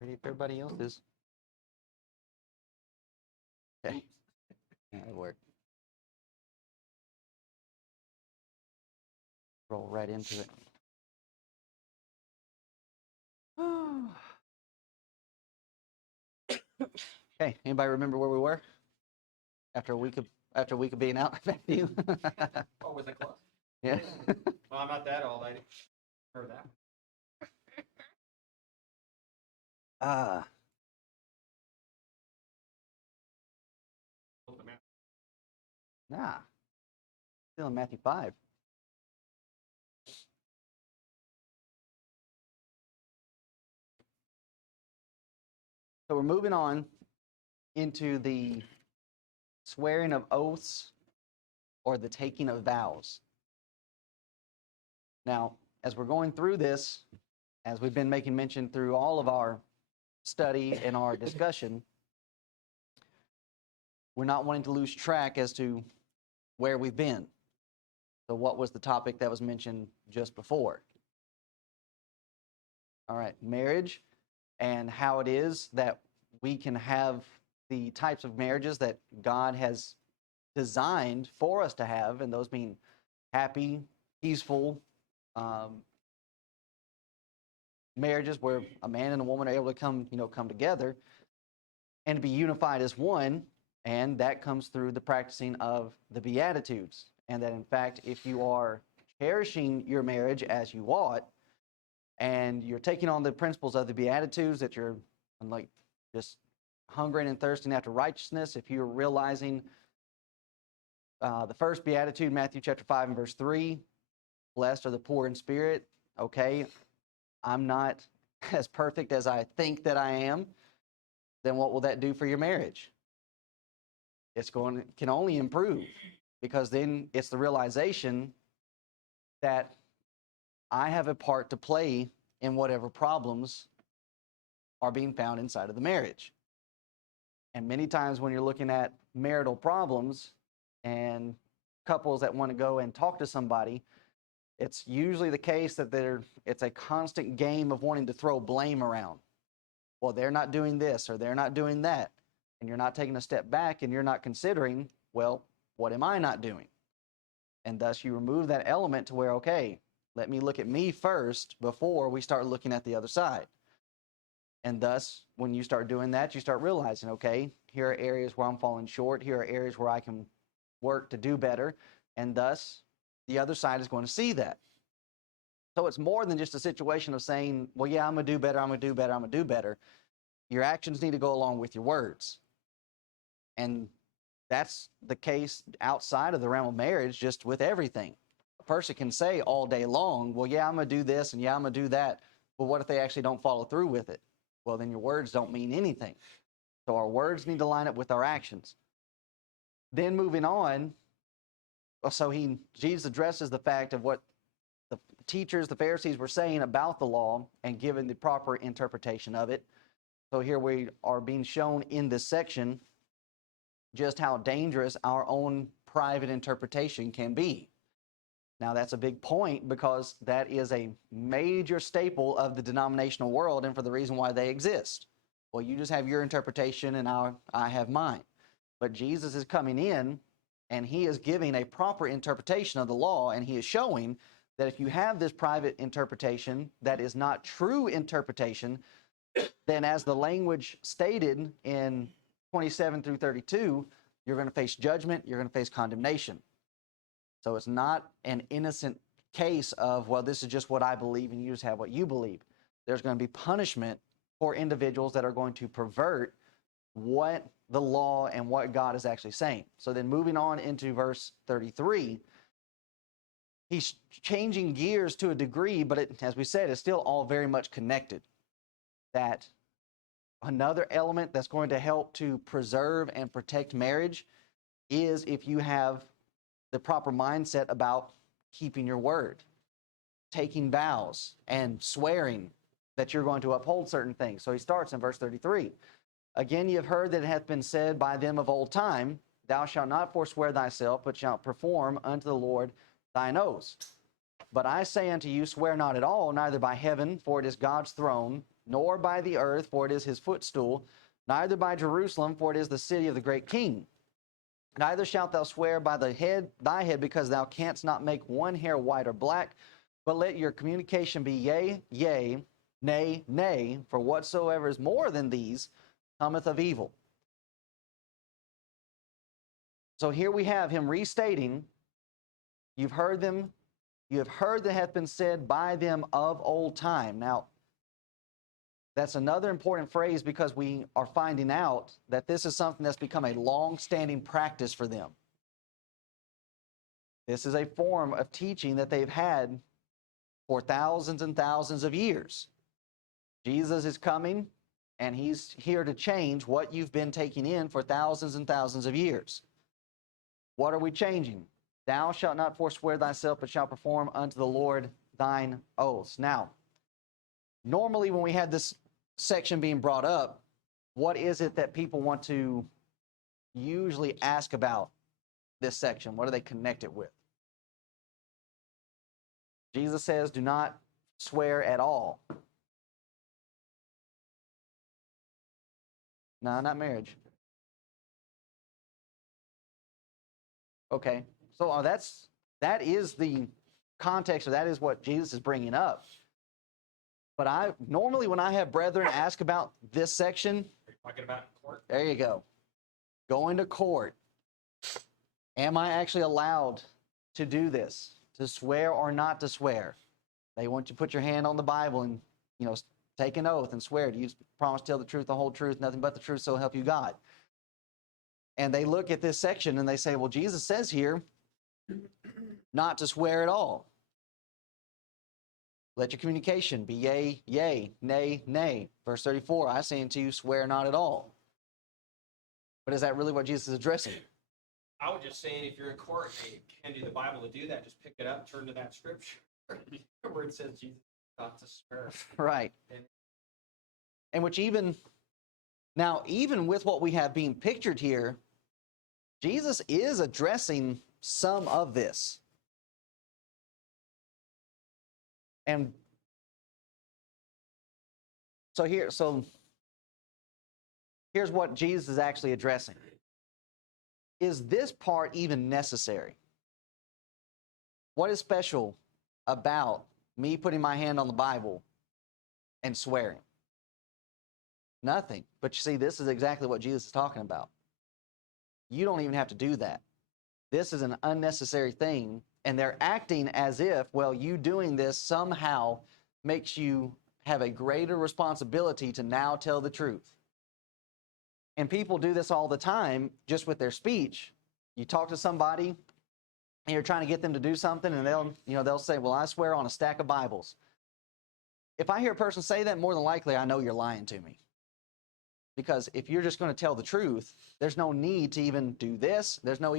Ready if everybody else is. Okay. That'll work. Roll right into it. Okay. Anybody remember where we were after a week of being out? Matthew. Oh, was it close? Yeah. Well, I'm not that old. I didn't heard that. Ah. Nah. Still in Matthew 5. So we're moving on into the swearing of oaths or the taking of vows. Now, as we're going through this, as we've been making mention through all of our study and our discussion, we're not wanting to lose track as to where we've been. So what was the topic that was mentioned just before? All right, marriage and how it is that we can have the types of marriages that God has designed for us to have, and those being happy, peaceful marriages where a man and a woman are able to come together and to be unified as one, and that comes through the practicing of the Beatitudes. And that, in fact, if you are cherishing your marriage as you ought, and you're taking on the principles of the Beatitudes, that you're like just hungering and thirsting after righteousness, if you're realizing the first Beatitude, Matthew chapter 5 and verse 3, blessed are the poor in spirit, okay, I'm not as perfect as I think that I am, then what will that do for your marriage? Can only improve, because then it's the realization that I have a part to play in whatever problems are being found inside of the marriage. And many times when you're looking at marital problems and couples that want to go and talk to somebody, it's usually the case that it's a constant game of wanting to throw blame around. Well, they're not doing this or they're not doing that. And you're not taking a step back and you're not considering, well, what am I not doing? And thus you remove that element to where, okay, let me look at me first before we start looking at the other side. And thus, when you start doing that, you start realizing, okay, here are areas where I'm falling short. Here are areas where I can work to do better. And thus, the other side is going to see that. So it's more than just a situation of saying, well, yeah, I'm going to do better, I'm going to do better, I'm going to do better. Your actions need to go along with your words. And that's the case outside of the realm of marriage, just with everything. A person can say all day long, well, yeah, I'm going to do this and yeah, I'm going to do that. But what if they actually don't follow through with it? Well, then your words don't mean anything. So our words need to line up with our actions. Then moving on, so Jesus addresses the fact of what the teachers, the Pharisees, were saying about the law and giving the proper interpretation of it. So here we are being shown in this section just how dangerous our own private interpretation can be. Now, that's a big point because that is a major staple of the denominational world and for the reason why they exist. Well, you just have your interpretation and I have mine. But Jesus is coming in and he is giving a proper interpretation of the law, and he is showing that if you have this private interpretation that is not true interpretation, then as the language stated in 27 through 32, you're going to face judgment, you're going to face condemnation. So it's not an innocent case of, well, this is just what I believe and you just have what you believe. There's going to be punishment for individuals that are going to pervert what the law and what God is actually saying. So then moving on into verse 33, he's changing gears to a degree, but as we said, it's still all very much connected. That another element that's going to help to preserve and protect marriage is if you have the proper mindset about keeping your word, taking vows, and swearing that you're going to uphold certain things. So he starts in verse 33. Again, ye have heard that it hath been said by them of old time, thou shalt not forswear thyself, but shalt perform unto the Lord thine oaths. But I say unto you, swear not at all, neither by heaven, for it is God's throne, nor by the earth, for it is his footstool, neither by Jerusalem, for it is the city of the great king. Neither shalt thou swear by thy head, because thou canst not make one hair white or black, but let your communication be yea, yea, nay, nay, for whatsoever is more than these cometh of evil. So here we have him restating, you have heard that hath been said by them of old time. Now, that's another important phrase, because we are finding out that this is something that's become a long-standing practice for them. This is a form of teaching that they've had for thousands and thousands of years. Jesus is coming, and he's here to change what you've been taking in for thousands and thousands of years. What are we changing? Thou shalt not forswear thyself, but shalt perform unto the Lord thine oaths. Now, normally when we had this section being brought up, what is it that people want to usually ask about this section? What do they connect it with? Jesus says, do not swear at all. No, not marriage. Okay, so that is the context, or that is what Jesus is bringing up. But normally when I have brethren ask about this section, Are you talking about court? there you go. Going to court. Am I actually allowed to do this? To swear or not to swear? They want you to put your hand on the Bible and, take an oath and swear. Do you promise to tell the truth, the whole truth, nothing but the truth, so help you God? And they look at this section and they say, well, Jesus says here not to swear at all. Let your communication be yea, yea, nay, nay. Verse 34, I say unto you, swear not at all. But is that really what Jesus is addressing? I would just say, if you're in court and they hand you the Bible to do that, just pick it up, turn to that scripture where it says Jesus not to swear. Right. And which even with what we have being pictured here, Jesus is addressing some of this. And so here's what Jesus is actually addressing. Is this part even necessary? What is special about me putting my hand on the Bible and swearing? Nothing. But you see, this is exactly what Jesus is talking about. You don't even have to do that. This is an unnecessary thing, and they're acting as if, well, you doing this somehow makes you have a greater responsibility to now tell the truth. And people do this all the time just with their speech. You talk to somebody and you're trying to get them to do something, and they'll say, well, I swear on a stack of Bibles. If I hear a person say that, more than likely I know you're lying to me. Because if you're just going to tell the truth, there's no need to even do this. There's no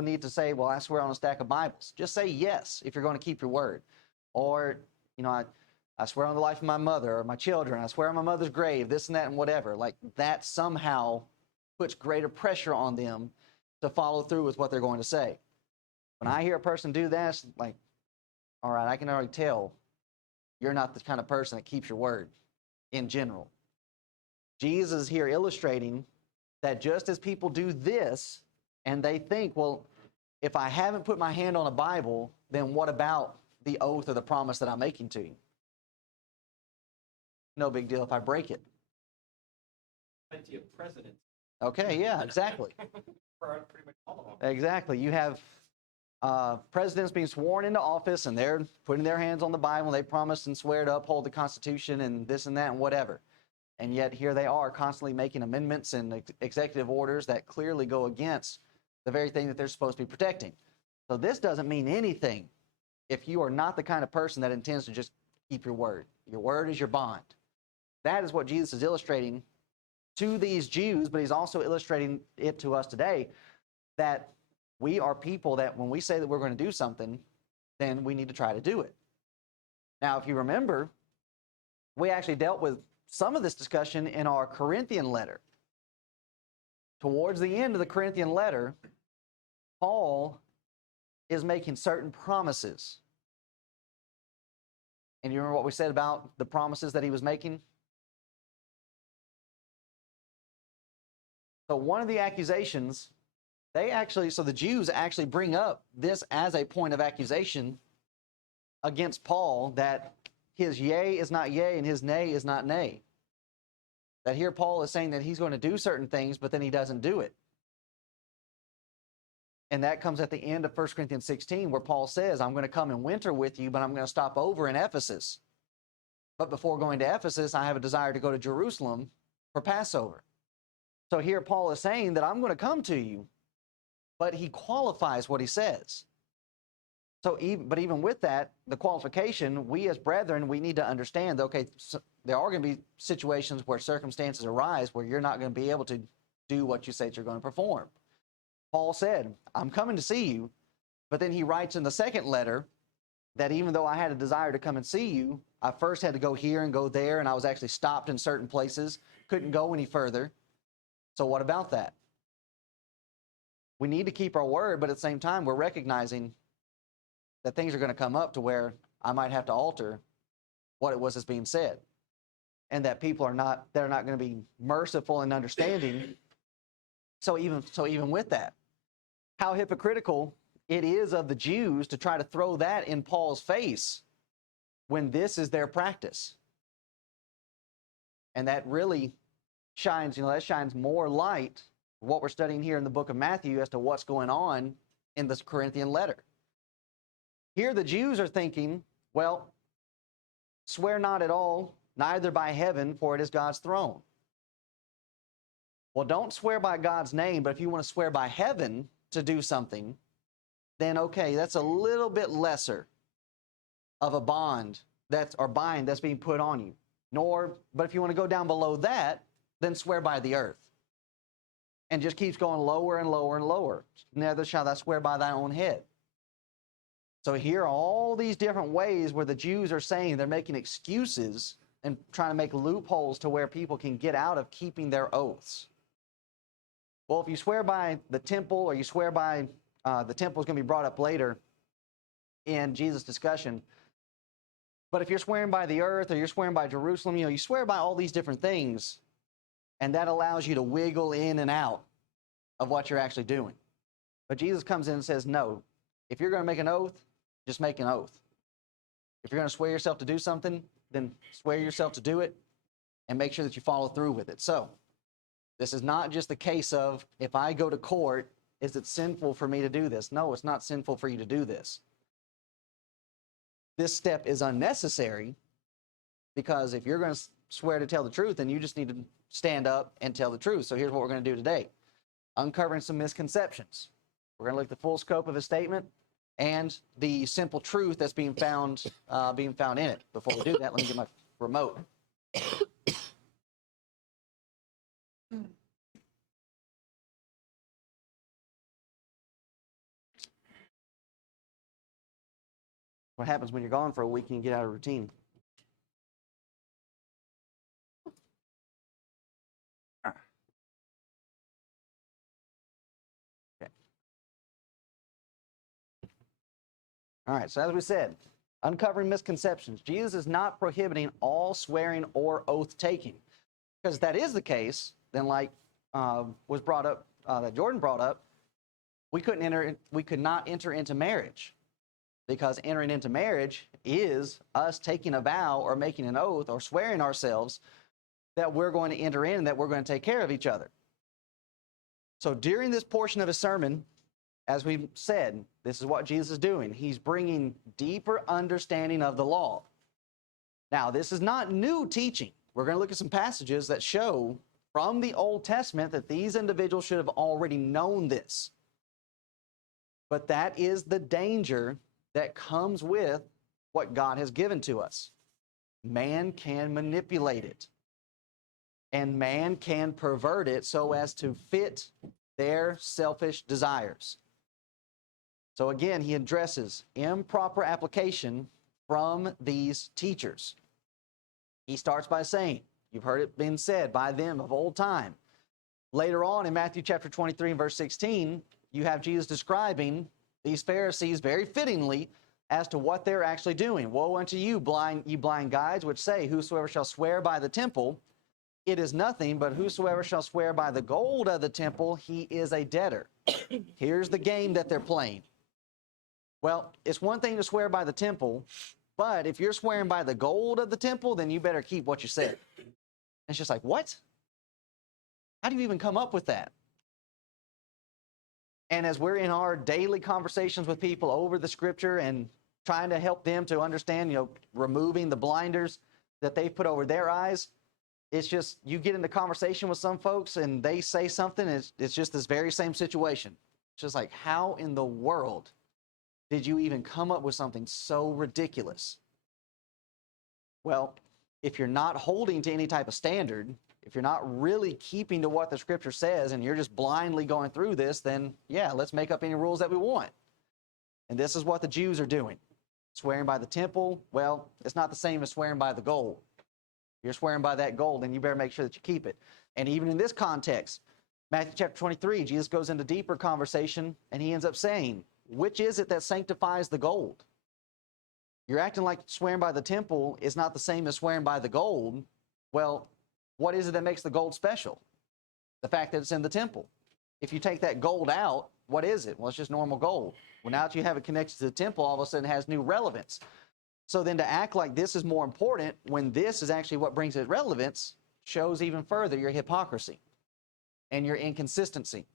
need to say, well, I swear on a stack of Bibles. Just say yes if you're going to keep your word. Or, I swear on the life of my mother or my children. I swear on my mother's grave, this and that and whatever. Like, that somehow puts greater pressure on them to follow through with what they're going to say. When I hear a person do that, it's like, all right, I can already tell you're not the kind of person that keeps your word in general. Jesus is here illustrating that just as people do this and they think, well, if I haven't put my hand on a Bible, then what about the oath or the promise that I'm making to you? No big deal if I break it. Plenty of presidents. Okay, yeah, exactly. Pretty much all of them. Exactly. You have presidents being sworn into office, and they're putting their hands on the Bible. They promise and swear to uphold the Constitution and this and that and whatever. And yet here they are constantly making amendments and executive orders that clearly go against the very thing that they're supposed to be protecting. So this doesn't mean anything if you are not the kind of person that intends to just keep your word. Your word is your bond. That is what Jesus is illustrating to these Jews, but he's also illustrating it to us today, that we are people that when we say that we're going to do something, then we need to try to do it. Now, if you remember, we actually dealt with some of this discussion in our Corinthian letter. Towards the end of the Corinthian letter, Paul is making certain promises. And you remember what we said about the promises that he was making? So one of the accusations, so the Jews actually bring up this as a point of accusation against Paul, that his yea is not yea and his nay is not nay. That here Paul is saying that he's going to do certain things, but then he doesn't do it. And that comes at the end of 1 Corinthians 16, where Paul says, I'm going to come and winter with you, but I'm going to stop over in Ephesus. But before going to Ephesus, I have a desire to go to Jerusalem for Passover. So here Paul is saying that I'm going to come to you, but he qualifies what he says. But even with that, the qualification, we as brethren, we need to understand that, okay, so there are going to be situations where circumstances arise where you're not going to be able to do what you say that you're going to perform. Paul said, I'm coming to see you, but then he writes in the second letter that even though I had a desire to come and see you, I first had to go here and go there, and I was actually stopped in certain places, couldn't go any further. So what about that? We need to keep our word, but at the same time, we're recognizing that things are going to come up to where I might have to alter what it was that's being said. And that people are not going to be merciful and understanding. So even with that, how hypocritical it is of the Jews to try to throw that in Paul's face when this is their practice. And that really shines more light what we're studying here in the book of Matthew as to what's going on in this Corinthian letter. Here the Jews are thinking, well, swear not at all, neither by heaven, for it is God's throne. Well, don't swear by God's name, but if you want to swear by heaven to do something, then okay, that's a little bit lesser of a bond that's being put on you. But if you want to go down below that, then swear by the earth. And just keeps going lower and lower and lower. Neither shalt thou swear by thy own head. So here are all these different ways where the Jews are saying they're making excuses and trying to make loopholes to where people can get out of keeping their oaths. Well, if you swear by the temple, or you swear by the temple is going to be brought up later in Jesus' discussion. But if you're swearing by the earth, or you're swearing by Jerusalem, you swear by all these different things, and that allows you to wiggle in and out of what you're actually doing. But Jesus comes in and says, no, if you're going to make an oath, just make an oath. If you're going to swear yourself to do something, then swear yourself to do it and make sure that you follow through with it. So this is not just the case of, if I go to court, is it sinful for me to do this? No, it's not sinful for you to do this. This step is unnecessary because if you're going to swear to tell the truth, then you just need to stand up and tell the truth. So here's what we're going to do today. Uncovering some misconceptions. We're going to look at the full scope of a statement and the simple truth that's being found in it. Before we do that, let me get my remote. What happens when you're gone for a week and you get out of routine? Okay. All right, so as we said, uncovering misconceptions. Jesus is not prohibiting all swearing or oath-taking. Because if that is the case, then like was brought up, that Jordan brought up, we could not enter into marriage. Because entering into marriage is us taking a vow or making an oath or swearing ourselves that we're going to enter in and that we're going to take care of each other. So during this portion of his sermon, as we've said, this is what Jesus is doing. He's bringing deeper understanding of the law. Now, this is not new teaching. We're going to look at some passages that show from the Old Testament that these individuals should have already known this. But that is the danger that comes with what God has given to us. Man can manipulate it. And man can pervert it so as to fit their selfish desires. So again, he addresses improper application from these teachers. He starts by saying, you've heard it being said by them of old time. Later on in Matthew chapter 23 and verse 16, you have Jesus describing these Pharisees very fittingly as to what they're actually doing. Woe unto you, blind guides, which say, whosoever shall swear by the temple, it is nothing, but whosoever shall swear by the gold of the temple, he is a debtor. Here's the game that they're playing. Well, it's one thing to swear by the temple, but if you're swearing by the gold of the temple, then you better keep what you said. It's just like, what? How do you even come up with that? And as we're in our daily conversations with people over the scripture and trying to help them to understand, removing the blinders that they've put over their eyes, it's just, you get into conversation with some folks and they say something, it's just this very same situation. It's just like, how in the world did you even come up with something so ridiculous? Well, if you're not holding to any type of standard, if you're not really keeping to what the scripture says and you're just blindly going through this, then yeah, let's make up any rules that we want. And this is what the Jews are doing. Swearing by the temple, well, it's not the same as swearing by the gold. You're swearing by that gold, and you better make sure that you keep it. And even in this context, Matthew chapter 23, Jesus goes into deeper conversation, and he ends up saying, which is it that sanctifies the gold? You're acting like swearing by the temple is not the same as swearing by the gold. Well, what is it that makes the gold special? The fact that it's in the temple. If you take that gold out, what is it? Well, it's just normal gold. Well, now that you have it connected to the temple, all of a sudden it has new relevance. So then to act like this is more important when this is actually what brings it relevance shows even further your hypocrisy and your inconsistency.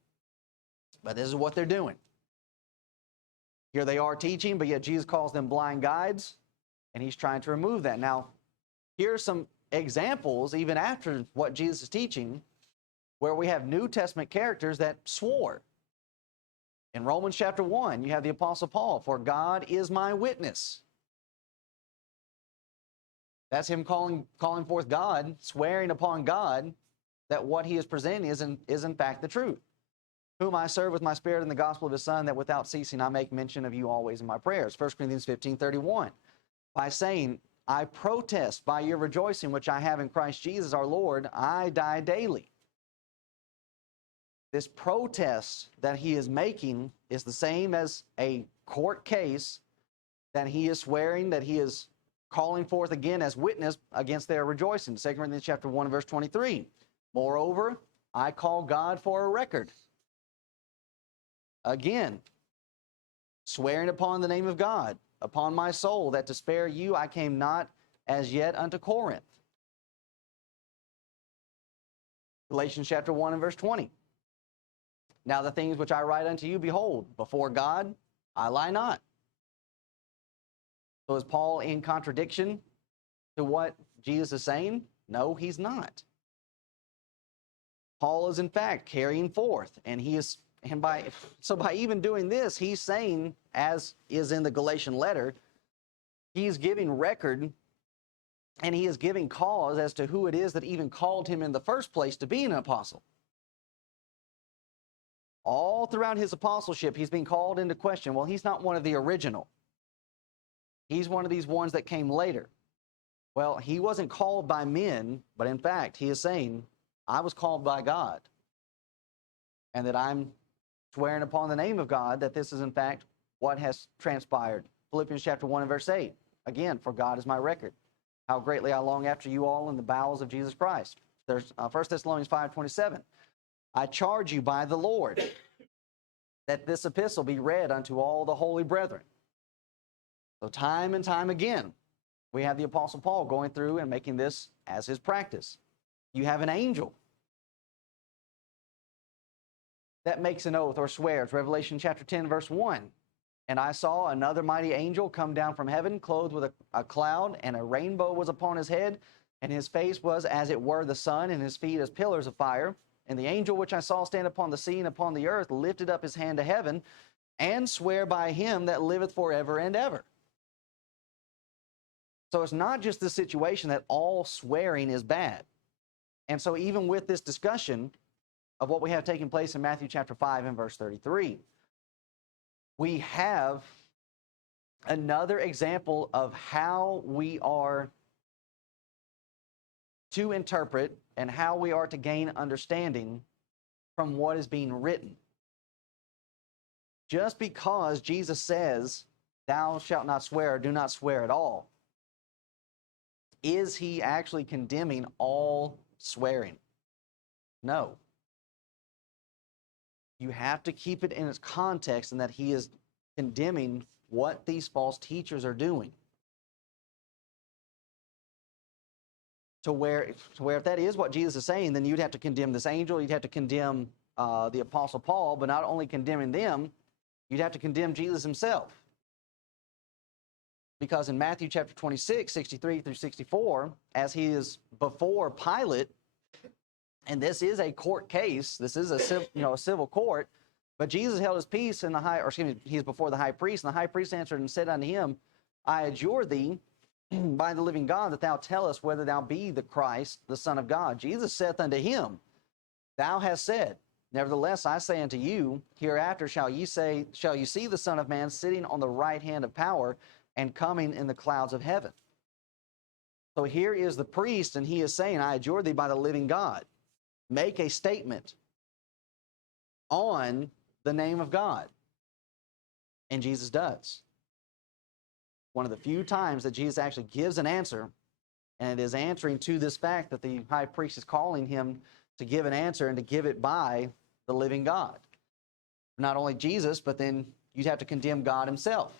But this is what they're doing. Here they are teaching, but yet Jesus calls them blind guides, and he's trying to remove that. Now, here are some examples, even after what Jesus is teaching, where we have New Testament characters that swore. In Romans chapter 1, you have the Apostle Paul, for God is my witness. That's him calling forth God, swearing upon God that what he is presenting is in fact the truth. Whom I serve with my spirit in the gospel of his Son, that without ceasing I make mention of you always in my prayers. 1 Corinthians 15:31. By saying, I protest by your rejoicing which I have in Christ Jesus our Lord, I die daily. This protest that he is making is the same as a court case that he is swearing, that he is calling forth again as witness against their rejoicing. 2 Corinthians chapter 1 verse 23. Moreover, I call God for a record. Again, swearing upon the name of God, upon my soul, that to spare you I came not as yet unto Corinth. Galatians chapter 1 and verse 20. Now the things which I write unto you, behold, before God I lie not. So is Paul in contradiction to what Jesus is saying? No, he's not. Paul is in fact carrying forth, and by even doing this, he's saying, as is in the Galatian letter, he's giving record and he is giving cause as to who it is that even called him in the first place to be an apostle. All throughout his apostleship, he's being called into question. Well, he's not one of the original. He's one of these ones that came later. Well, he wasn't called by men, but in fact, he is saying, I was called by God, and that I'm swearing upon the name of God that this is in fact what has transpired. Philippians chapter 1 and verse 8. Again, for God is my record, how greatly I long after you all in the bowels of Jesus Christ. There's 1 Thessalonians 5:27. I charge you by the Lord that this epistle be read unto all the holy brethren. So time and time again, we have the Apostle Paul going through and making this as his practice. You have an angel that makes an oath or swears. Revelation chapter 10 verse 1. And I saw another mighty angel come down from heaven, clothed with a cloud, and a rainbow was upon his head, and his face was as it were the sun, and his feet as pillars of fire. And the angel which I saw stand upon the sea and upon the earth lifted up his hand to heaven, and sware by him that liveth forever and ever. So it's not just the situation that all swearing is bad. And so even with this discussion of what we have taking place in Matthew chapter 5 and verse 33, we have another example of how we are to interpret and how we are to gain understanding from what is being written. Just because Jesus says, thou shalt not swear, or do not swear at all, is he actually condemning all swearing. No. You have to keep it in its context, and that he is condemning what these false teachers are doing. To where if that is what Jesus is saying, then you'd have to condemn this angel, you'd have to condemn the Apostle Paul, but not only condemning them, you'd have to condemn Jesus himself. Because in Matthew chapter 26, 63 through 64, as he is before Pilate, and this is a court case, this is a civil court, but Jesus held his peace in he's before the high priest, and the high priest answered and said unto him, I adjure thee by the living God that thou tell us whether thou be the Christ, the Son of God. Jesus saith unto him, Thou hast said, Nevertheless I say unto you, hereafter shall you see the Son of Man sitting on the right hand of power and coming in the clouds of heaven. So here is the priest, and he is saying, I adjure thee by the living God. Make a statement on the name of God. And Jesus does. One of the few times that Jesus actually gives an answer, and it is answering to this fact that the high priest is calling him to give an answer and to give it by the living God. Not only Jesus, but then you'd have to condemn God himself.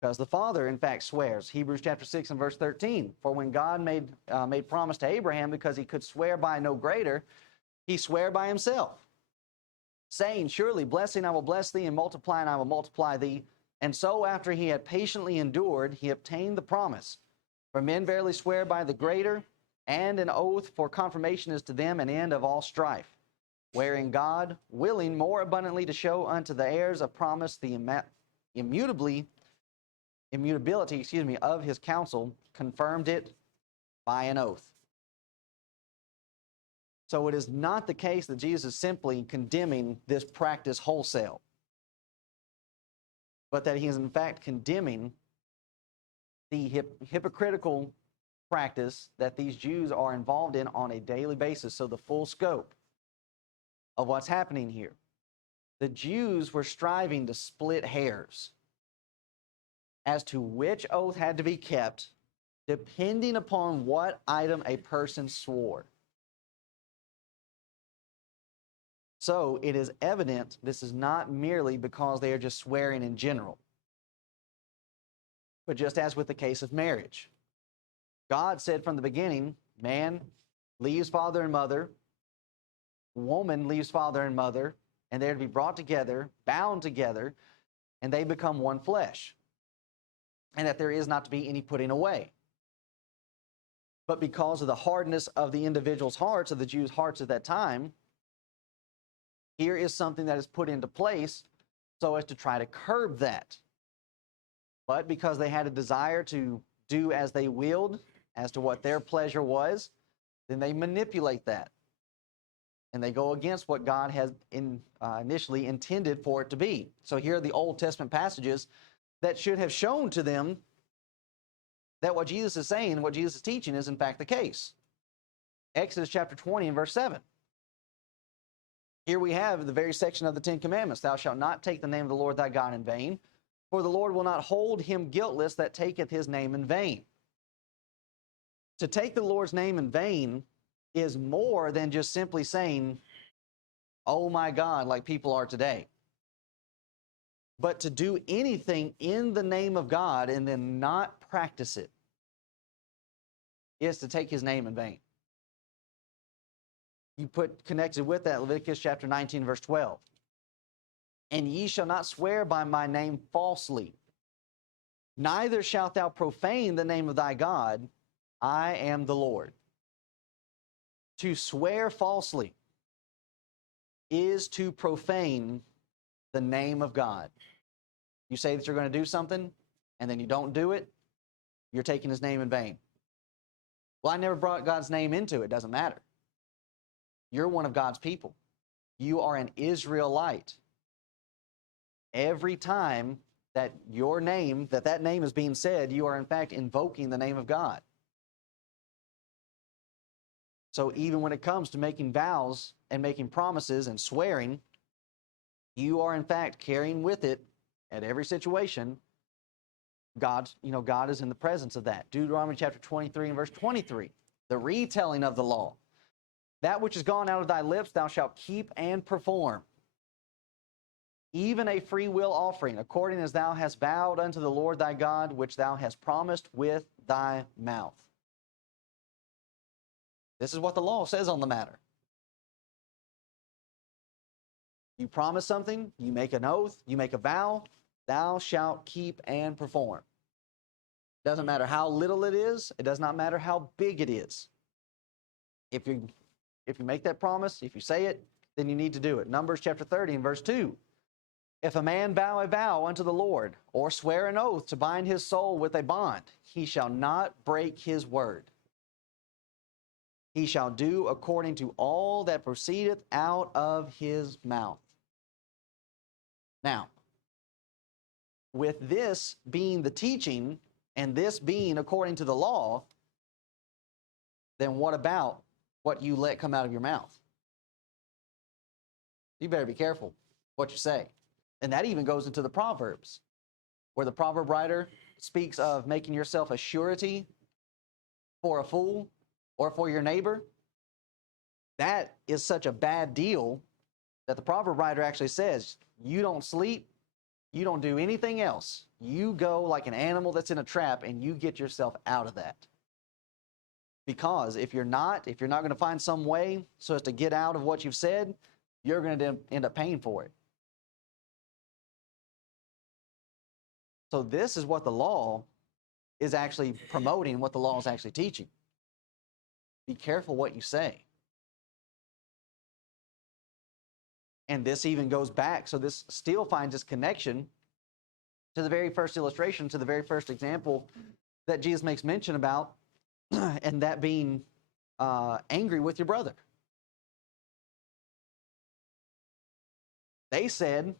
Because the Father, in fact, swears. Hebrews chapter 6 and verse 13. For when God made promise to Abraham, because he could swear by no greater, he sware by himself, saying, Surely blessing I will bless thee, and multiplying I will multiply thee. And so after he had patiently endured, he obtained the promise. For men verily swear by the greater, and an oath for confirmation is to them an end of all strife. Wherein God, willing more abundantly to show unto the heirs of promise the immutability of his counsel, confirmed it by an oath. So it is not the case that Jesus is simply condemning this practice wholesale, but that he is in fact condemning the hypocritical practice that these Jews are involved in on a daily basis. So the full scope of what's happening here. The Jews were striving to split hairs as to which oath had to be kept, depending upon what item a person swore. So it is evident this is not merely because they are just swearing in general, but just as with the case of marriage. God said from the beginning, man leaves father and mother, woman leaves father and mother, and they're to be brought together, bound together, and they become one flesh. And that there is not to be any putting away. But because of the hardness of the individual's hearts, of the Jews' hearts at that time, here is something that is put into place so as to try to curb that. But because they had a desire to do as they willed, as to what their pleasure was, then they manipulate that. And they go against what God has initially intended for it to be. So here are the Old Testament passages that should have shown to them that what Jesus is saying and what Jesus is teaching is in fact the case. Exodus chapter 20 and verse 7. Here we have the very section of the Ten Commandments. Thou shalt not take the name of the Lord thy God in vain, for the Lord will not hold him guiltless that taketh his name in vain. To take the Lord's name in vain is more than just simply saying, oh my God, like people are today. But to do anything in the name of God and then not practice it is to take his name in vain. You put connected with that Leviticus chapter 19, verse 12. And ye shall not swear by my name falsely, neither shalt thou profane the name of thy God. I am the Lord. To swear falsely is to profane the name of God. You say that you're going to do something, and then you don't do it, you're taking his name in vain. Well, I never brought God's name into it. Doesn't matter. You're one of God's people. You are an Israelite. Every time that your name, that name is being said, you are in fact invoking the name of God. So even when it comes to making vows and making promises and swearing, you are in fact carrying with it at every situation, God is in the presence of that. Deuteronomy chapter 23 and verse 23. the retelling of the law. That which is gone out of thy lips thou shalt keep and perform. Even a free will offering, according as thou hast vowed unto the Lord thy God, which thou hast promised with thy mouth. This is what the law says on the matter. You promise something, you make an oath, you make a vow, thou shalt keep and perform. Doesn't matter how little it is, it does not matter how big it is. If you make that promise, if you say it, then you need to do it. Numbers chapter 30 and verse 2. If a man vow a vow unto the Lord, or swear an oath to bind his soul with a bond, he shall not break his word. He shall do according to all that proceedeth out of his mouth. Now, with this being the teaching, and this being according to the law, then what about what you let come out of your mouth? You better be careful what you say. And that even goes into the Proverbs, where the proverb writer speaks of making yourself a surety for a fool or for your neighbor. That is such a bad deal that the proverb writer actually says, you don't sleep, you don't do anything else. You go like an animal that's in a trap and you get yourself out of that. Because if you're not going to find some way so as to get out of what you've said, you're going to end up paying for it. So this is what the law is actually promoting, what the law is actually teaching. Be careful what you say. And this even goes back, so this still finds its connection to the very first illustration, to the very first example that Jesus makes mention about, and that being angry with your brother. They said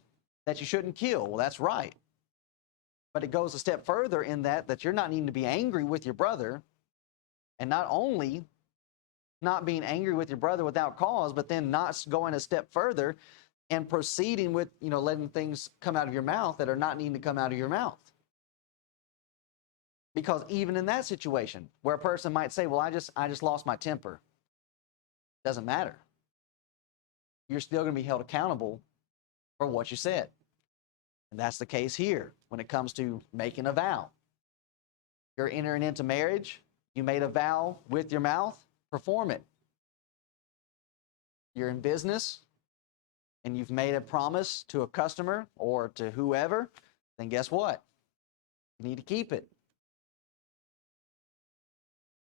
that you shouldn't kill. Well, that's right. But it goes a step further in that you're not needing to be angry with your brother, and not only not being angry with your brother without cause, but then not going a step further and proceeding with, letting things come out of your mouth that are not needing to come out of your mouth. Because even in that situation, where a person might say, well, I just lost my temper, doesn't matter. You're still going to be held accountable for what you said. And that's the case here when it comes to making a vow. You're entering into marriage, you made a vow with your mouth, perform it. You're in business and you've made a promise to a customer or to whoever, then guess what? You need to keep it.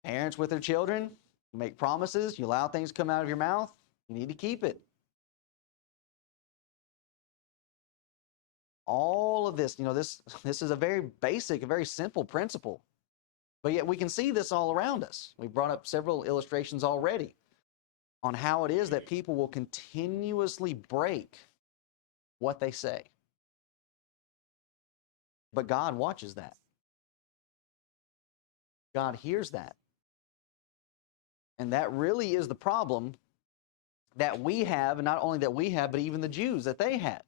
Parents with their children, you make promises, you allow things to come out of your mouth, you need to keep it. All of this, this is a very basic, a very simple principle. But yet we can see this all around us. We've brought up several illustrations already on how it is that people will continuously break what they say. But God watches that. God hears that. And that really is the problem that we have, and not only that we have, but even the Jews that they had.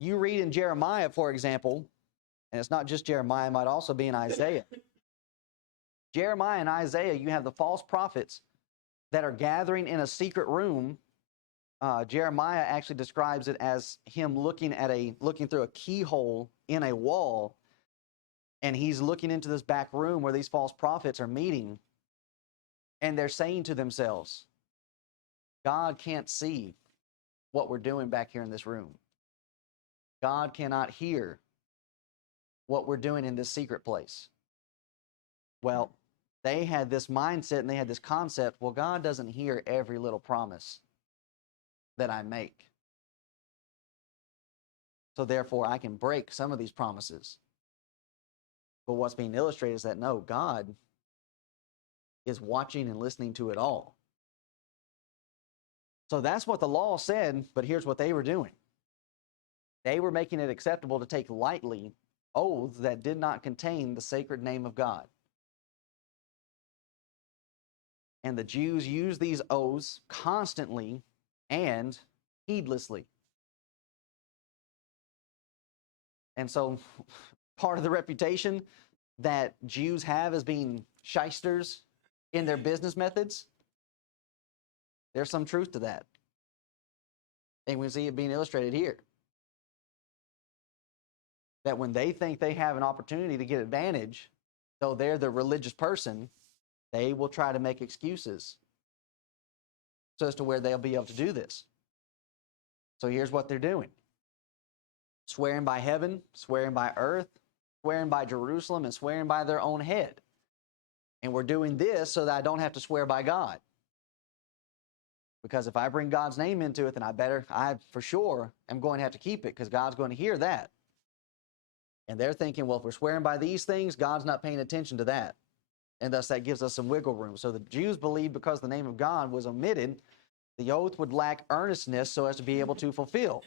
You read in Jeremiah, for example, and it's not just Jeremiah, it might also be in Isaiah. Jeremiah and Isaiah, you have the false prophets that are gathering in a secret room. Jeremiah actually describes it as him looking through a keyhole in a wall, and he's looking into this back room where these false prophets are meeting, and they're saying to themselves, God can't see what we're doing back here in this room. God cannot hear what we're doing in this secret place. Well, they had this mindset and they had this concept, well, God doesn't hear every little promise that I make. So therefore, I can break some of these promises. But what's being illustrated is that no, God is watching and listening to it all. So that's what the law said, but here's what they were doing. They were making it acceptable to take lightly oaths that did not contain the sacred name of God. And the Jews used these oaths constantly and heedlessly. And so part of the reputation that Jews have as being shysters in their business methods, there's some truth to that. And we see it being illustrated here. That when they think they have an opportunity to get advantage, though they're the religious person, they will try to make excuses so as to where they'll be able to do this. So here's what they're doing. Swearing by heaven, swearing by earth, swearing by Jerusalem, and swearing by their own head. And we're doing this so that I don't have to swear by God. Because if I bring God's name into it, then I for sure am going to have to keep it because God's going to hear that. And they're thinking, well, if we're swearing by these things, God's not paying attention to that. And thus that gives us some wiggle room. So the Jews believed because the name of God was omitted, the oath would lack earnestness so as to be able to fulfill.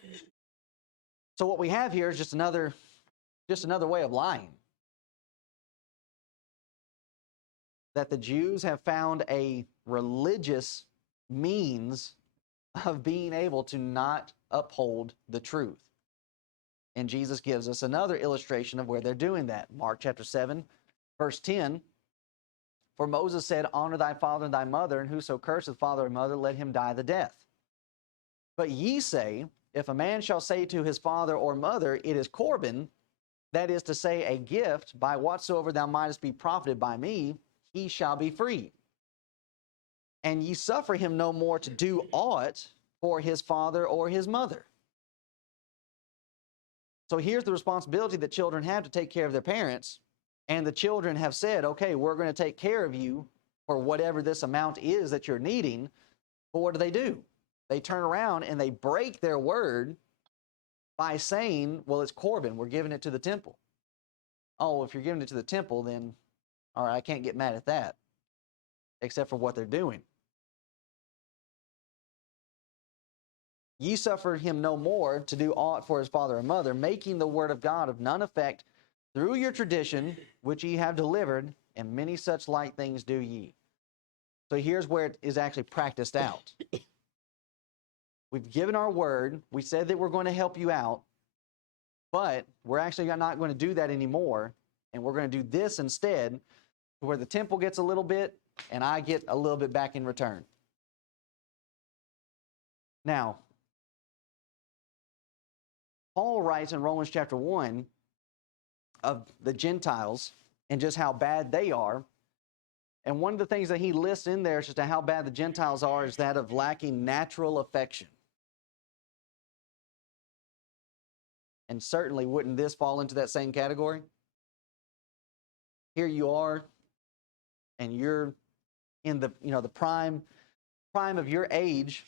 So what we have here is just another way of lying. That the Jews have found a religious means of being able to not uphold the truth. And Jesus gives us another illustration of where they're doing that. Mark chapter 7, verse 10. For Moses said, honor thy father and thy mother, and whoso curseth father or mother, let him die the death. But ye say, if a man shall say to his father or mother, it is Corban, that is to say, a gift, by whatsoever thou mightest be profited by me, he shall be free. And ye suffer him no more to do aught for his father or his mother. So here's the responsibility that children have to take care of their parents. And the children have said, okay, we're going to take care of you for whatever this amount is that you're needing. But what do? They turn around and they break their word by saying, well, it's Corban. We're giving it to the temple. Oh, if you're giving it to the temple, then, all right, I can't get mad at that, except for what they're doing. Ye suffered him no more to do aught for his father or mother, making the word of God of none effect through your tradition, which ye have delivered, and many such like things do ye. So here's where it is actually practiced out. We've given our word. We said that we're going to help you out, but we're actually not going to do that anymore, and we're going to do this instead, where the temple gets a little bit, and I get a little bit back in return. Now, Paul writes in Romans chapter 1 of the Gentiles and just how bad they are. And one of the things that he lists in there as to how bad the Gentiles are is that of lacking natural affection. And certainly wouldn't this fall into that same category? Here you are, and you're in the prime of your age,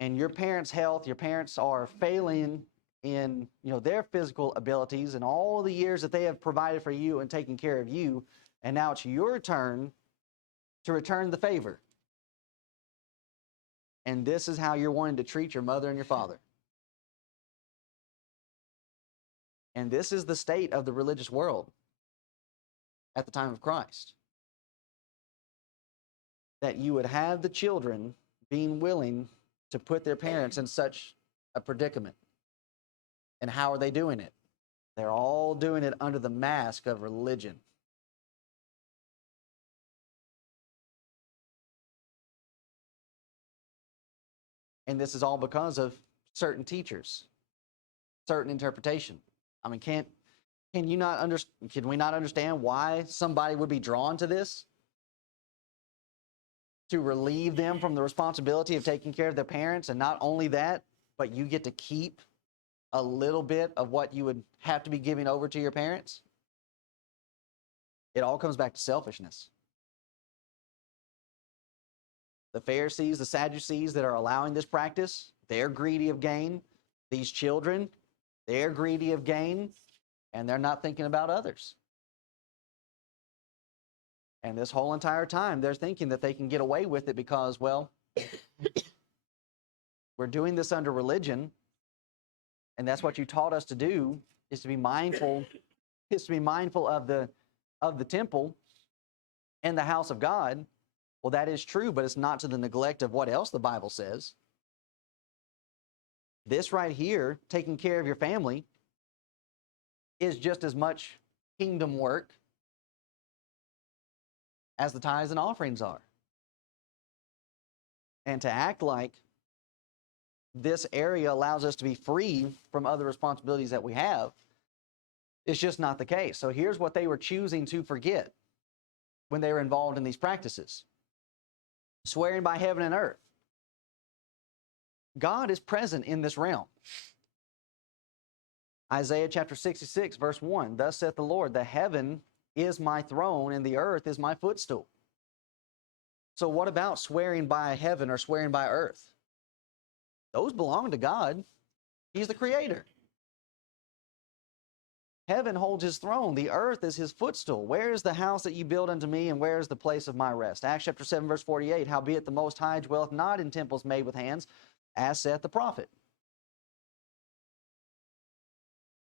and your parents' health, your parents are failing in their physical abilities and all the years that they have provided for you and taken care of you, and now it's your turn to return the favor. And this is how you're wanting to treat your mother and your father. And this is the state of the religious world at the time of Christ. That you would have the children being willing to put their parents in such a predicament. And how are they doing it? They're all doing it under the mask of religion. And this is all because of certain teachers, certain interpretation. I mean, can we not understand why somebody would be drawn to this? To relieve them from the responsibility of taking care of their parents, and not only that, but you get to keep a little bit of what you would have to be giving over to your parents. It all comes back to selfishness. The Pharisees, the Sadducees that are allowing this practice, they're greedy of gain. These children, they're greedy of gain, and they're not thinking about others. And this whole entire time, they're thinking that they can get away with it because, well, we're doing this under religion, and that's what you taught us to do, is to be mindful of the temple and the house of God. Well, that is true, but it's not to the neglect of what else the Bible says. This right here, taking care of your family, is just as much kingdom work as the tithes and offerings are. And to act like this area allows us to be free from other responsibilities that we have, it's just not the case. So here's what they were choosing to forget when they were involved in these practices. Swearing by heaven and earth. God is present in this realm. Isaiah chapter 66, verse 1, thus saith the Lord, the heaven is my throne and the earth is my footstool. So what about swearing by heaven or swearing by earth? Those belong to God. He's the creator. Heaven holds his throne. The earth is his footstool. Where is the house that you build unto me, and where is the place of my rest? Acts chapter 7, verse 48, howbeit the Most High dwelleth not in temples made with hands, as saith the prophet.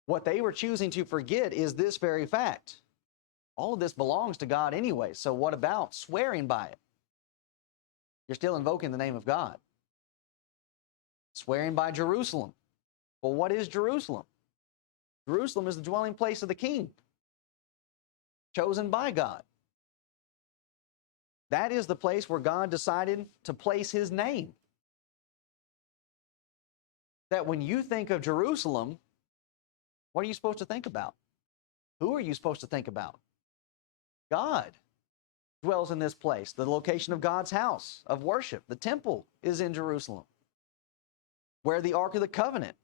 What they were choosing to forget is this very fact. All of this belongs to God anyway, so what about swearing by it? You're still invoking the name of God. Swearing by Jerusalem. Well, what is Jerusalem? Jerusalem is the dwelling place of the king, chosen by God. That is the place where God decided to place his name. That when you think of Jerusalem, what are you supposed to think about? Who are you supposed to think about? God dwells in this place. The location of God's house of worship, the temple, is in Jerusalem, where the Ark of the Covenant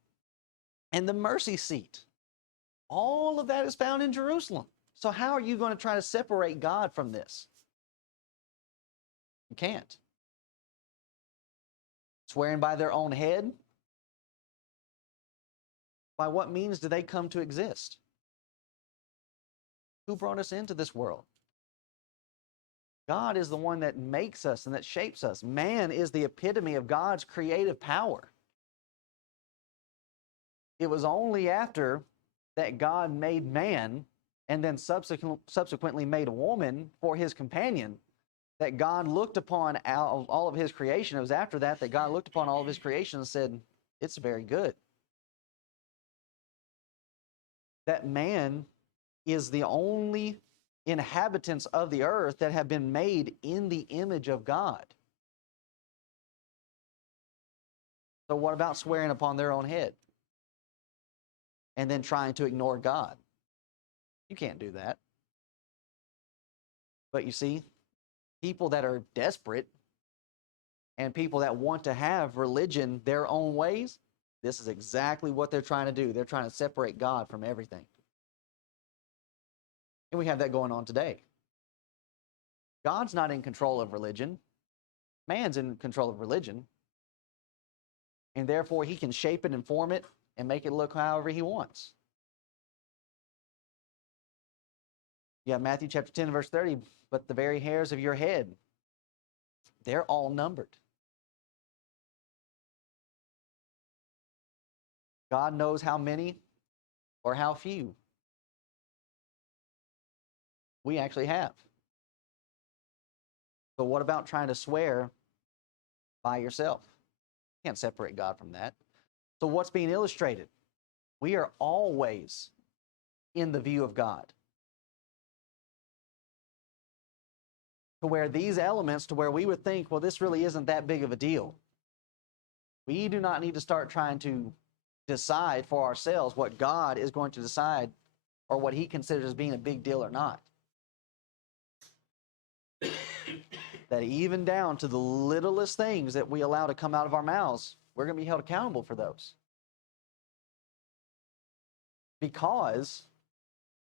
and the mercy seat, all of that is found in Jerusalem. So how are you going to try to separate God from this? You can't. Swearing by their own head? By what means do they come to exist? Who brought us into this world? God is the one that makes us and that shapes us. Man is the epitome of God's creative power. It was only after that God made man and then subsequently made a woman for his companion that God looked upon all of his creation. It was after that that God looked upon all of his creation and said, it's very good. That man is the only inhabitants of the earth that have been made in the image of God. So what about swearing upon their own head and then trying to ignore God? You can't do that. But you see, people that are desperate and people that want to have religion their own ways, this is exactly what they're trying to do. They're trying to separate God from everything. And we have that going on today. God's not in control of religion. Man's in control of religion. And therefore, he can shape it and form it and make it look however he wants. You have Matthew chapter 10, verse 30, but the very hairs of your head, they're all numbered. God knows how many or how few we actually have. So what about trying to swear by yourself? You can't separate God from that. So what's being illustrated? We are always in the view of God. To where these elements, to where we would think, well, this really isn't that big of a deal. We do not need to start trying to decide for ourselves what God is going to decide or what he considers as being a big deal or not. That even down to the littlest things that we allow to come out of our mouths, we're going to be held accountable for those. Because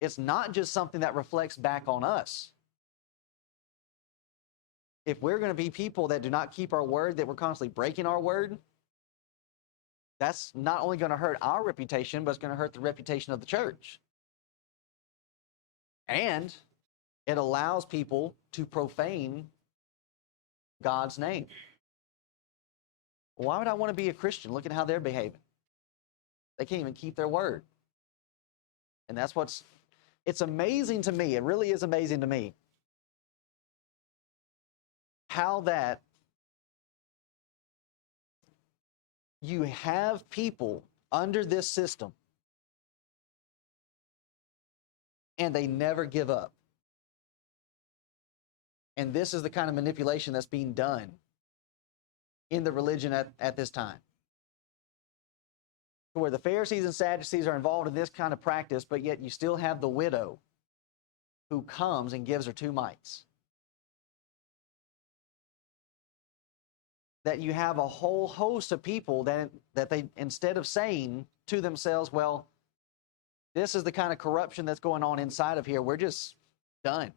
it's not just something that reflects back on us. If we're going to be people that do not keep our word, that we're constantly breaking our word, that's not only going to hurt our reputation, but it's going to hurt the reputation of the church. And it allows people to profane God's name. Why would I want to be a Christian? Look at how they're behaving. They can't even keep their word. And that's it's amazing to me. It really is amazing to me how that you have people under this system and they never give up. And this is the kind of manipulation that's being done in the religion at this time. Where the Pharisees and Sadducees are involved in this kind of practice, but yet you still have the widow who comes and gives her 2 mites. That you have a whole host of people that they, instead of saying to themselves, well, this is the kind of corruption that's going on inside of here, we're just done.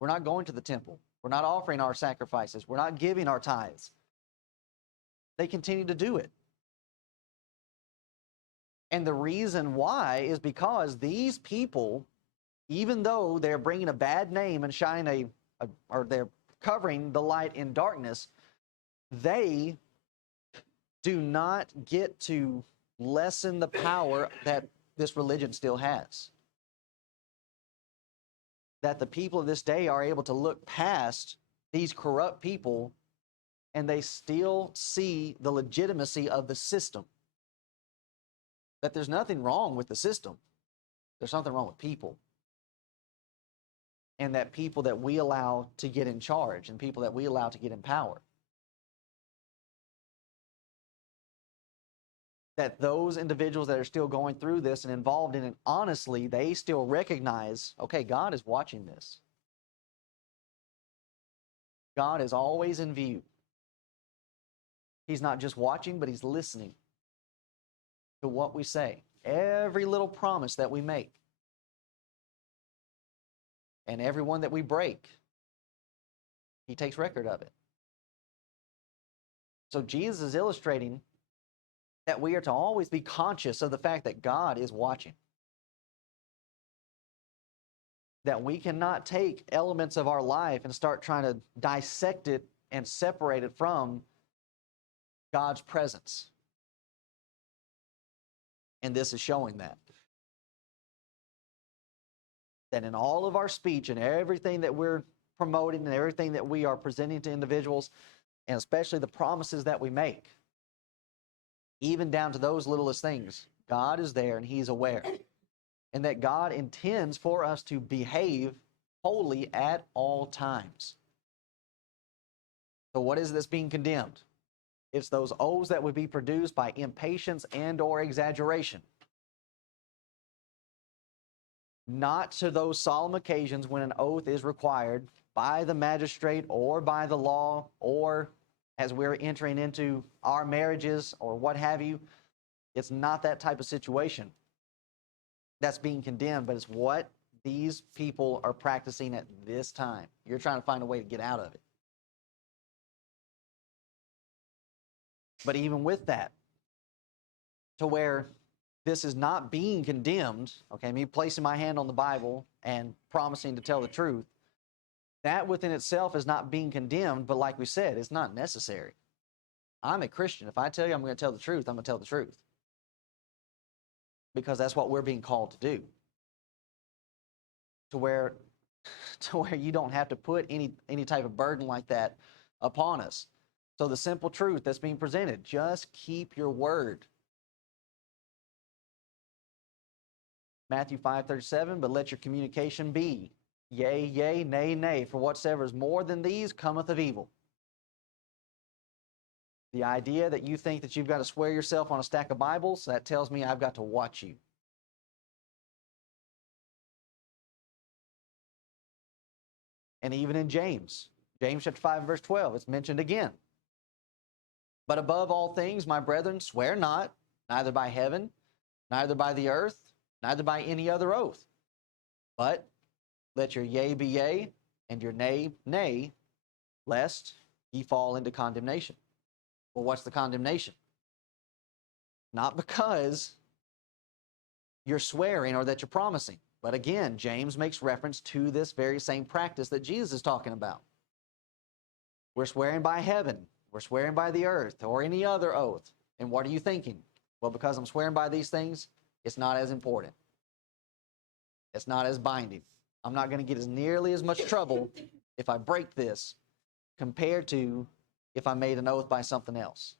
We're not going to the temple. We're not offering our sacrifices. We're not giving our tithes. They continue to do it. And the reason why is because these people, even though they're bringing a bad name and shining or they're covering the light in darkness, they do not get to lessen the power that this religion still has. That the people of this day are able to look past these corrupt people and they still see the legitimacy of the system. That there's nothing wrong with the system. There's something wrong with people. And that people that we allow to get in charge and people that we allow to get in power. That those individuals that are still going through this and involved in it, honestly, they still recognize, okay, God is watching this. God is always in view. He's not just watching, but He's listening to what we say. Every little promise that we make. And every one that we break. He takes record of it. So Jesus is illustrating that we are to always be conscious of the fact that God is watching. That we cannot take elements of our life and start trying to dissect it and separate it from God's presence. And this is showing that. That in all of our speech and everything that we're promoting and everything that we are presenting to individuals, and especially the promises that we make, even down to those littlest things, God is there and He's aware. And that God intends for us to behave holy at all times. So what is this being condemned? It's those oaths that would be produced by impatience and or exaggeration. Not to those solemn occasions when an oath is required by the magistrate or by the law, or as we're entering into our marriages or what have you. It's not that type of situation that's being condemned, but it's what these people are practicing at this time. You're trying to find a way to get out of it. But even with that, to where this is not being condemned, okay, me placing my hand on the Bible and promising to tell the truth, that within itself is not being condemned, but like we said, it's not necessary. I'm a Christian. If I tell you I'm going to tell the truth, I'm going to tell the truth. Because that's what we're being called to do. To where you don't have to put any type of burden like that upon us. So the simple truth that's being presented, just keep your word. Matthew 5:37, but let your communication be yea, yea, nay, nay, for whatsoever is more than these cometh of evil. The idea that you think that you've got to swear yourself on a stack of Bibles, that tells me I've got to watch you. And even in James chapter 5, verse 12, it's mentioned again. But above all things, my brethren, swear not, neither by heaven, neither by the earth, neither by any other oath. But let your yea be yea, and your nay, nay, lest ye fall into condemnation. Well, what's the condemnation? Not because you're swearing or that you're promising. But again, James makes reference to this very same practice that Jesus is talking about. We're swearing by heaven, we're swearing by the earth, or any other oath. And what are you thinking? Well, because I'm swearing by these things, it's not as important. It's not as binding. I'm not going to get as nearly as much trouble if I break this compared to if I made an oath by something else.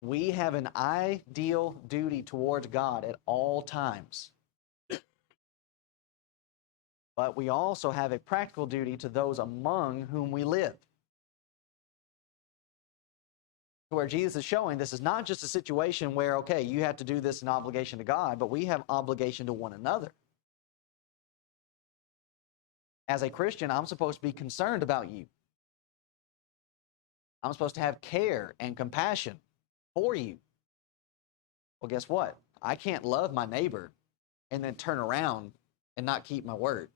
We have an ideal duty towards God at all times. but we also have a practical duty to those among whom we live. Where Jesus is showing this is not just a situation where, okay, you have to do this in obligation to God, but we have obligation to one another. As a Christian, I'm supposed to be concerned about you. I'm supposed to have care and compassion for you. Well, guess what? I can't love my neighbor and then turn around and not keep my word.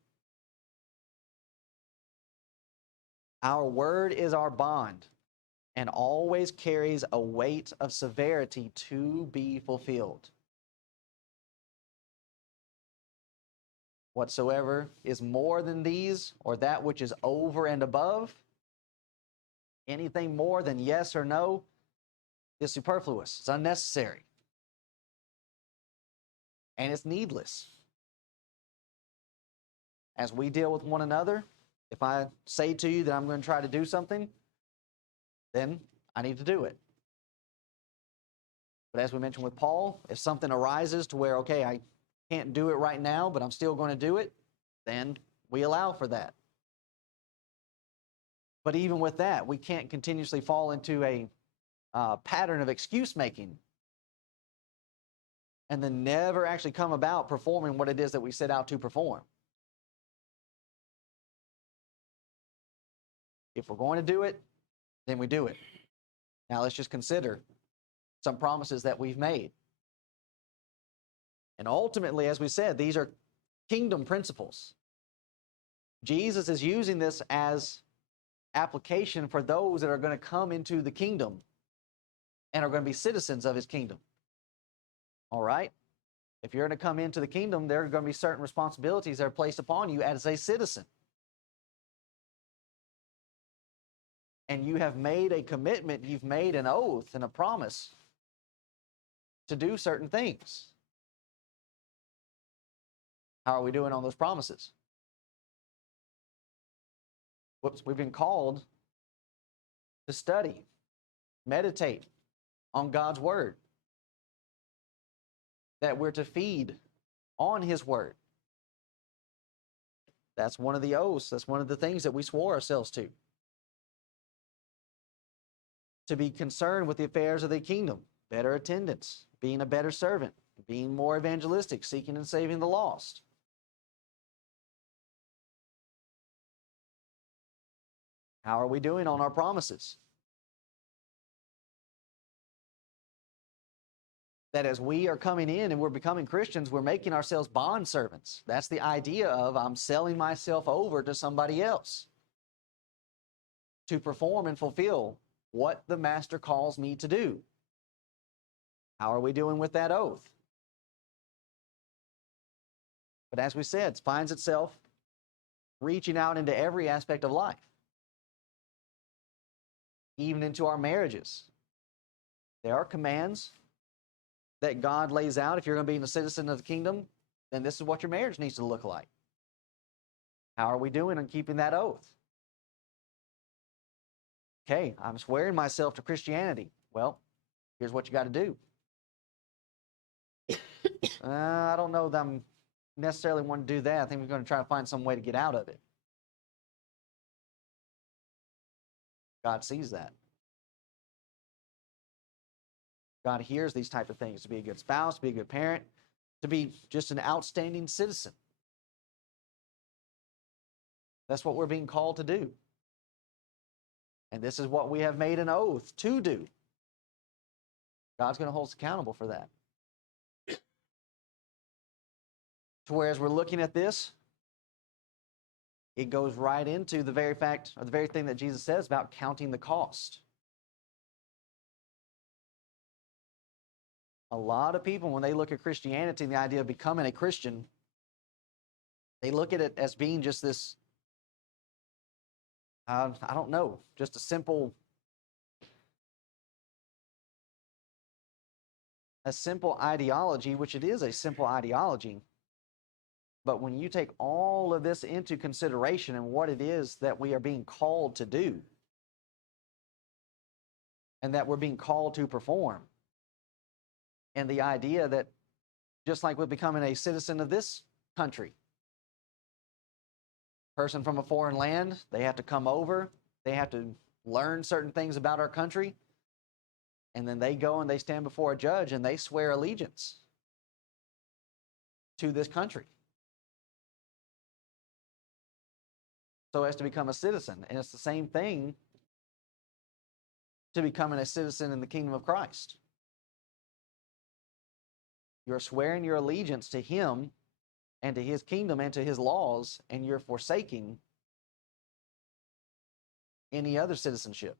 Our word is our bond and always carries a weight of severity to be fulfilled. Whatsoever is more than these, or that which is over and above, anything more than yes or no, is superfluous. It's unnecessary. And it's needless. As we deal with one another, if I say to you that I'm going to try to do something, then I need to do it. But as we mentioned with Paul, if something arises to where, okay, I can't do it right now, but I'm still going to do it, then we allow for that. But even with that, we can't continuously fall into a pattern of excuse making and then never actually come about performing what it is that we set out to perform. If we're going to do it, then we do it. Now let's just consider some promises that we've made. And ultimately, as we said, these are kingdom principles. Jesus is using this as application for those that are going to come into the kingdom and are going to be citizens of his kingdom. All right? If you're going to come into the kingdom, there are going to be certain responsibilities that are placed upon you as a citizen. And you have made a commitment, you've made an oath and a promise to do certain things. How are we doing on those promises? We've been called to study, meditate on God's word. That we're to feed on his word. That's one of the oaths. That's one of the things that we swore ourselves to. To be concerned with the affairs of the kingdom, better attendance, being a better servant, being more evangelistic, seeking and saving the lost. How are we doing on our promises? That as we are coming in and we're becoming Christians, we're making ourselves bond servants. That's the idea of I'm selling myself over to somebody else to perform and fulfill what the master calls me to do. How are we doing with that oath? But as we said, it finds itself reaching out into every aspect of life, even into our marriages. There are commands that God lays out. If you're going to be a citizen of the kingdom, then this is what your marriage needs to look like. How are we doing on keeping that oath? Okay, I'm swearing myself to Christianity. Well, here's what you got to do. I don't know that I'm necessarily want to do that. I think we're going to try to find some way to get out of it. God sees that. God hears these type of things, to be a good spouse, to be a good parent, to be just an outstanding citizen. That's what we're being called to do. And this is what we have made an oath to do. God's going to hold us accountable for that. To whereas we're looking at this, it goes right into the very fact, or the very thing that Jesus says about counting the cost. A lot of people, when they look at Christianity and the idea of becoming a Christian, they look at it as being just this, I don't know, just a simple ideology, which it is a simple ideology. But when you take all of this into consideration and what it is that we are being called to do, and that we're being called to perform, and the idea that just like with becoming a citizen of this country, person from a foreign land, they have to come over, they have to learn certain things about our country, and then they go and they stand before a judge and they swear allegiance to this country so as to become a citizen. And it's the same thing to becoming a citizen in the kingdom of Christ. You're swearing your allegiance to Him and to His kingdom and to His laws, and you're forsaking any other citizenship.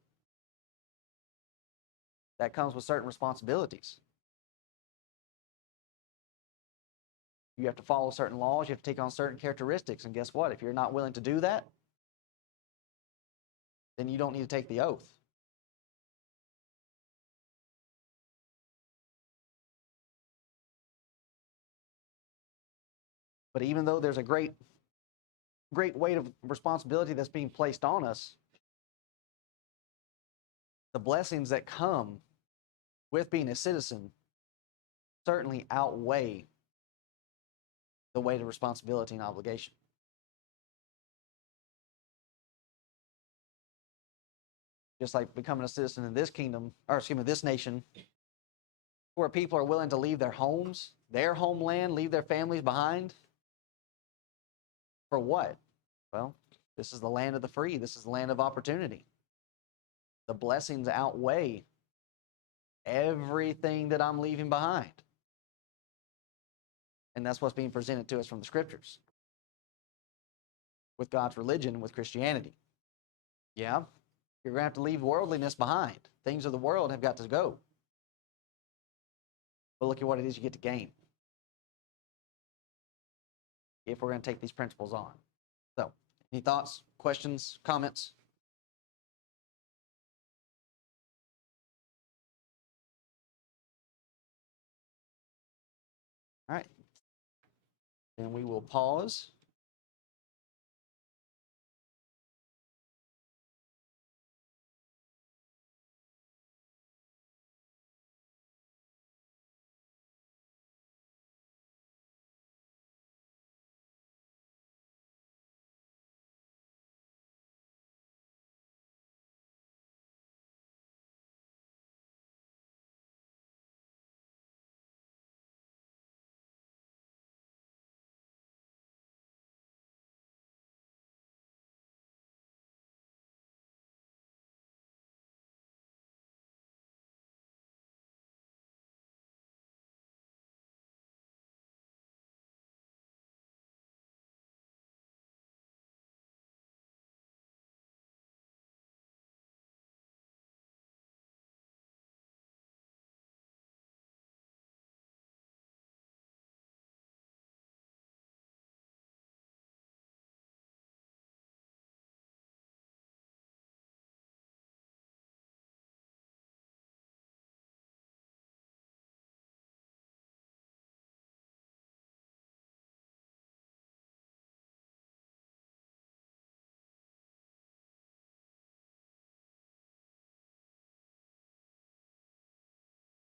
That comes with certain responsibilities. You have to follow certain laws, you have to take on certain characteristics, and guess what? If you're not willing to do that, then you don't need to take the oath. But even though there's a great weight of responsibility that's being placed on us, the blessings that come with being a citizen certainly outweigh the weight of responsibility and obligation. Just like becoming a citizen in this kingdom, or excuse me, this nation, where people are willing to leave their homes, their homeland, leave their families behind. For what? Well, this is the land of the free. This is the land of opportunity. The blessings outweigh everything that I'm leaving behind. And that's what's being presented to us from the scriptures. With God's religion, with Christianity. Yeah, you're going to have to leave worldliness behind. Things of the world have got to go. But look at what it is you get to gain if we're going to take these principles on. So, any thoughts, questions, comments? All right. Then we will pause.